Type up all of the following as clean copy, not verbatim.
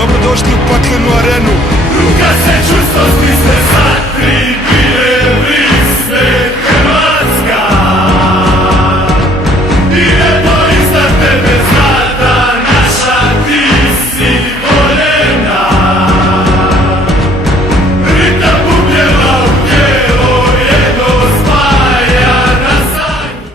Dobrodošli u Paklenu arenu. Kad se čustvo stisne sad pribije blisne Hrvatska i jedno iznad tebe zna da naša ti si voljena. Ritam bubnjeva u tijelo jedno spaja na sanju.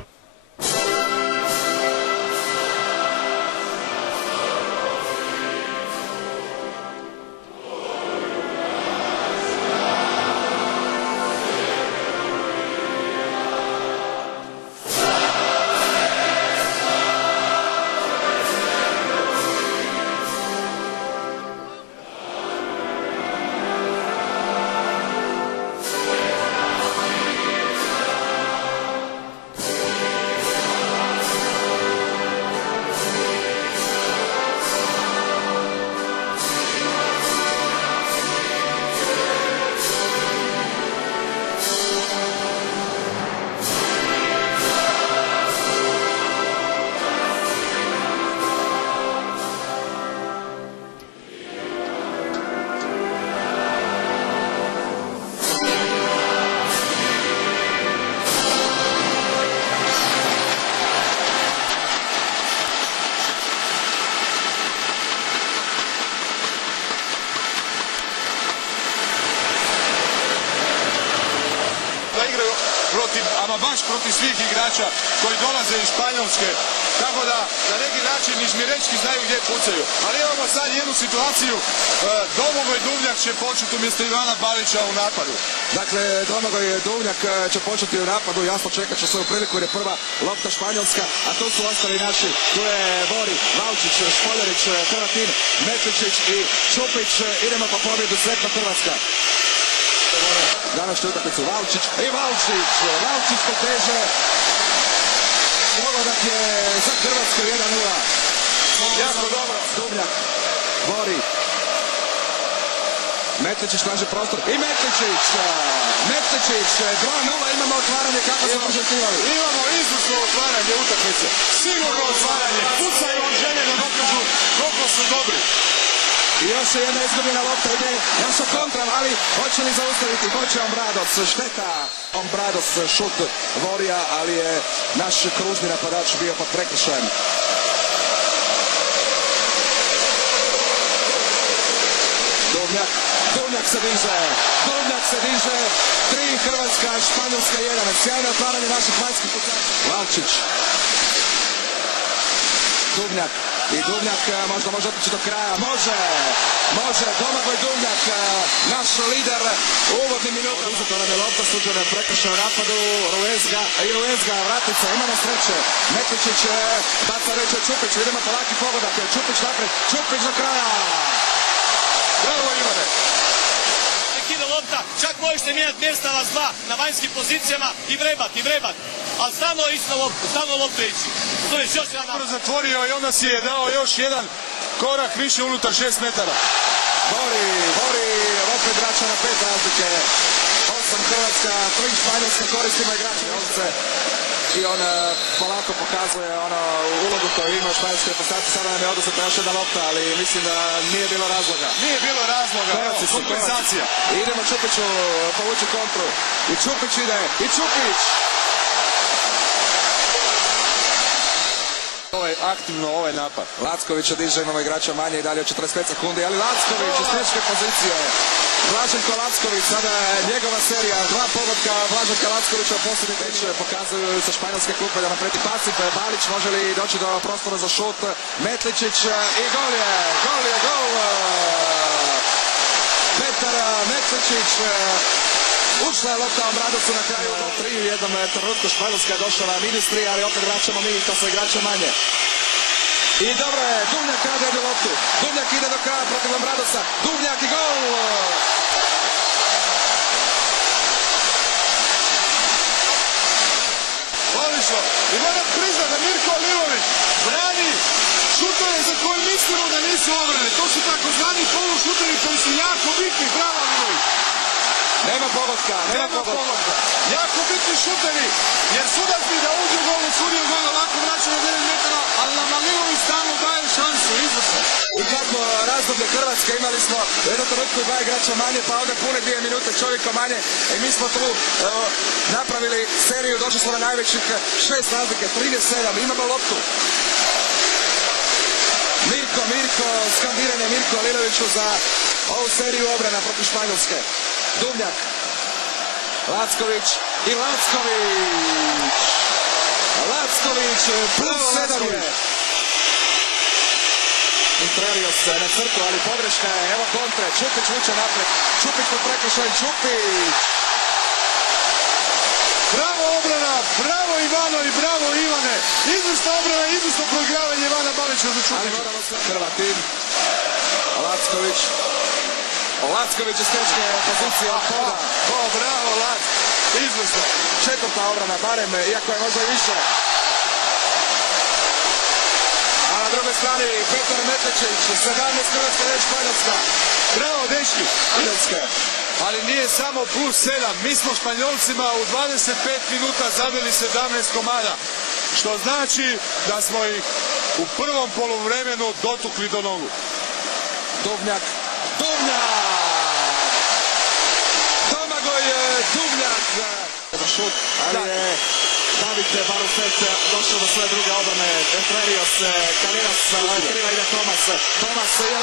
Ama baš protiv svih igrača koji dolaze iz Španjolske, tako da na neki način i žmirečki znaju gdje pucaju. Ali imamo sad jednu situaciju, Domagoj Duvnjak će početi umjesto Ivana Balića u napadu. Dakle, Domagoj Duvnjak će početi u napadu, jasno čekat će svoju priliku jer je prva lopta Španjolska, a tu su ostali naši, tu je Vori, Valčić, Špoljarić, Hrvatin, Metličić i Čupić. Idemo po pobjedu, sretna Hrvatska. Danas će utakmicu Valčić i Valčić poteže. Pogodak je za Hrvatsku 1:0. Jako dobro. Duvnjak, Vori. Metličić traži prostor i Metličić. 2:0, imamo otvaranje kako smo očekivali. Imamo izvrsno otvaranje utakmice. Sigurno otvaranje. Pucaju od želje da dokažu koliko su dobri. I još je jedna izgubljena lopta, ide još o kontram, ali hoće li zaustaviti, hoće Ombrados, šteta Ombrados, šut Vorija, ali je naš kružni napadač bio pod prekršajem. Duvnjak se diže, 3 Hrvatska, Španjolska 1, sjajno otvaranje naših vanjskih pucača. Valčić. I Duvnjak možda može otići do kraja. Može. Domagoj Duvnjak, naš lider u uvodnim minutom. Uzeto nam je lopta, suđena je prekršaj u napadu. Ruezga, vratica, imamo sreće. Metličić baca reče Čupić, vidimo polaki pogodak. Čupić napred, Čupić do kraja. Bravo Ivane. Ide lopta, čak možete mijenjati mjesta vas dva na vanjskim pozicijama i vrebat. Ali stalno loptu ići. To je još jedan napad. Zatvorio i onda si je dao još jedan korak više unutar 6 metara. Vori, opet vraća na 5 razlike. 8 Hrvatska, 3 Španjolska, koristimo igrače. I on polako pokazuje ulogu koju ima u španjolskoj reprezentaciji. Sada nam je oduzeta još jedna lopta, ali mislim da nije bilo razloga. Kompenzacija. Idemo Čupiću povući kontru. I Čupić ide. Aktivno ovaj napad. Lacković diže, imamo igrača manje i dalje od 45 sekundi, ali Lacković iz teške pozicije. Blaženko Lacković, sada je njegova serija, 2 pogotka Blaženka Lackovića, posljednji već pokazuju sa španjolske klupe da napreti pasif. Balić može li doći do prostora za šut, Metličić i gol je. Petar Metličić. Ušla je lopta Ombradosu na kraju. 3 u jednom trenutku Španjolska je došla na -3, ali opet vraćamo mi to sa igrača manje. I dobro je, Duvnjak rade jednu loptu. Duvnjak ide do kraja protiv Ombradosa. Duvnjak i gol! Odlično. I moram priznat da Mirko Livović brani šutove za koje mislimo da nisu obrane. To su takozvani polušutovi koji su jako bitni. Bravo Livović! Nema pogotka. Jako bitni šuteri, jer sudac bi da uđe u golu, sudi u golu, ovako vraća na 9 metara, ali na Malilović stalno daje šansu, izvršno. U kako razdoblje Hrvatske imali smo u jednom trenutku 2 igrača manje, pa onda pune 2 minute čovjeka manje i mi smo tu napravili seriju, došli smo na najvećih 6 razlike, 37, imamo loptu. Mirko, skandiranje Mirko Aliloviću za ovu seriju obrana protiv Španjolske. Duvnjak, Lacković i Lacković plus 7 je. Intrerio se na crtu, ali pogreška je, evo kontre, Čupić vuče napred, Čupić po prekršaju, Čupić. Bravo obrana, bravo Ivano i bravo Ivane. Izvrsna obrana, izvrsno proigravanje Ivana Balića za Čupića. Hrvatin, Lacković iz teške pozicije od poda. Bravo Lac, izvrsno. Četvrta obrana, barem, iako je možda i više. A na drugoj strani Petar Metličić, 17 Hrvatska, 9 Španjolska. Bravo dečki. Ali nije samo plus 7. Mi smo Španjolcima u 25 minuta zabili 17 komada. Što znači da smo ih u prvom poluvremenu dotukli do nogu. Duvnjak! Domagoj Duvnjak! Šut, ali je David Barufet došao do svoje druge obrane. Entrerios, Kalinas, kriva ide Tomas i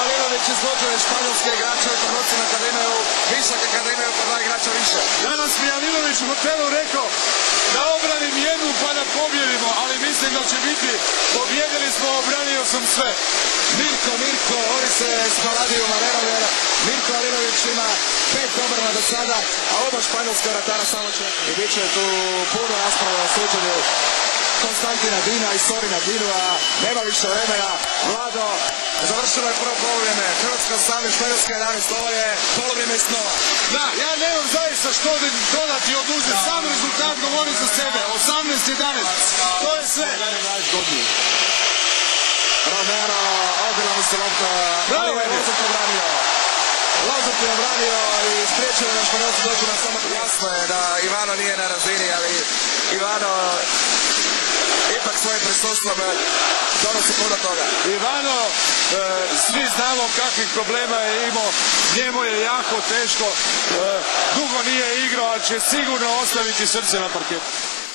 Alilović izvođuje španjolske igrače u trenucima kada imaju višak i kada imaju po 2 igrača više. Danas mi Alilović u hotelu rekao da obranim jednu pa da pobjedimo, ali mislim da će biti pobjedili smo, obranio sam sve. Mirko, oni se spaladio Mareno, jer Mirko Alilović ima 5 obrana do sada, a oba španjolska vratara samo će. I bit će tu puno rasprava o suđenju Konstantina Dina i Sorina Dinu, a nema više vremena. Vlado, završilo je prvo polovrijeme. Hrvatska 18, Španjolska 11, ovo je polovrijeme i snova. Da, ja nemam zaista što dodati i oduzeti, sam rezultat govori za sebe. 18-11, to je sve. Romero, odbila mu se lopta, ali je Lozov je obranio i spriječio da Španjolci dođu na samo. Jasno je da Ivano nije na razini, ali Ivano ipak svojim prisustvom donosi puno toga. Ivano, svi znamo kakvih problema je imao, njemu je jako teško, dugo nije igrao, ali će sigurno ostaviti srce na parketu.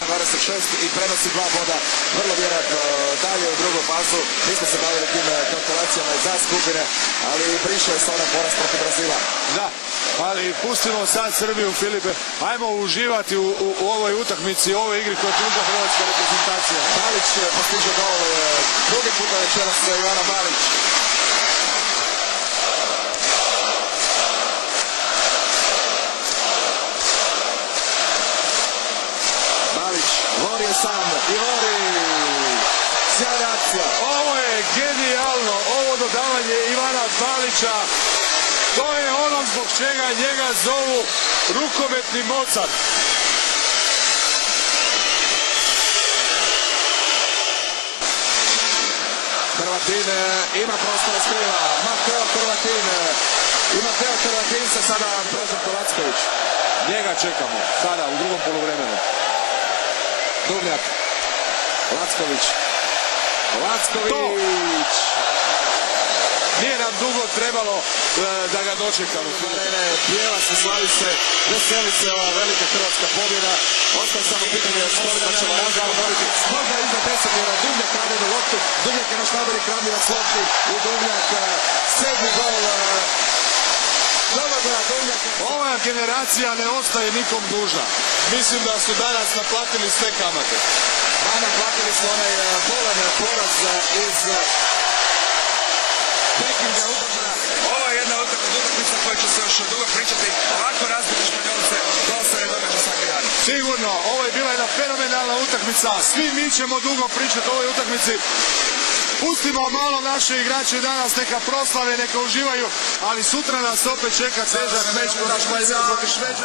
26 i prenosi 2 boda, vrlo vjerojatno dalje u drugu fazu. Mi smo se bavili tim kalkulacijama i za skupine, ali prišao je sa onom poraz protiv Brazila. Da, ali pustimo sad Srbiju, Filipe, ajmo uživati u ovoj utakmici, u ovoj igri koja pruža hrvatska reprezentacija. Balić postiže gol, drugi puta večeras Ivana Balić. Vori je sam i Vori! Sjajna akcija! Ovo je genijalno, ovo dodavanje Ivana Balića, to je ono zbog čega njega zovu rukometni Mozart. Hrvatin ima prostora skriva, Mateo Hrvatin se sada Prežan Lacković. Njega čekamo, sada u drugom poluvremenu. Duvnjak, Lacković. Nije nam dugo trebalo da ga dočekamo. Pjeva se, slavi se, veseli se ova velika hrvatska pobjeda. Ostaje samo pitanje koliko ćemo možda dobiti. Možda iza 10 jer Duvnjak radi do loptu. Duvnjak je naš najbolji kramljivac lopti i Duvnjak 7. gol. Ova generacija ne ostaje nikom dužna. Mislim da su danas naplatili sve kamate. Naplatili su onaj bolan poraz iz Pekinga utakmica. Ovo je jedna utakmica koja će se još dugo pričati. Ovako razbiti Španjolce, to se ne događa svaki dan. Sigurno, ovo je bila jedna fenomenalna utakmica. Svi mi ćemo dugo pričati o ovoj utakmici. Pustimo malo naše igrače danas, neka proslave, neka uživaju, ali sutra nas opet čeka težak meč protiv Španjolske.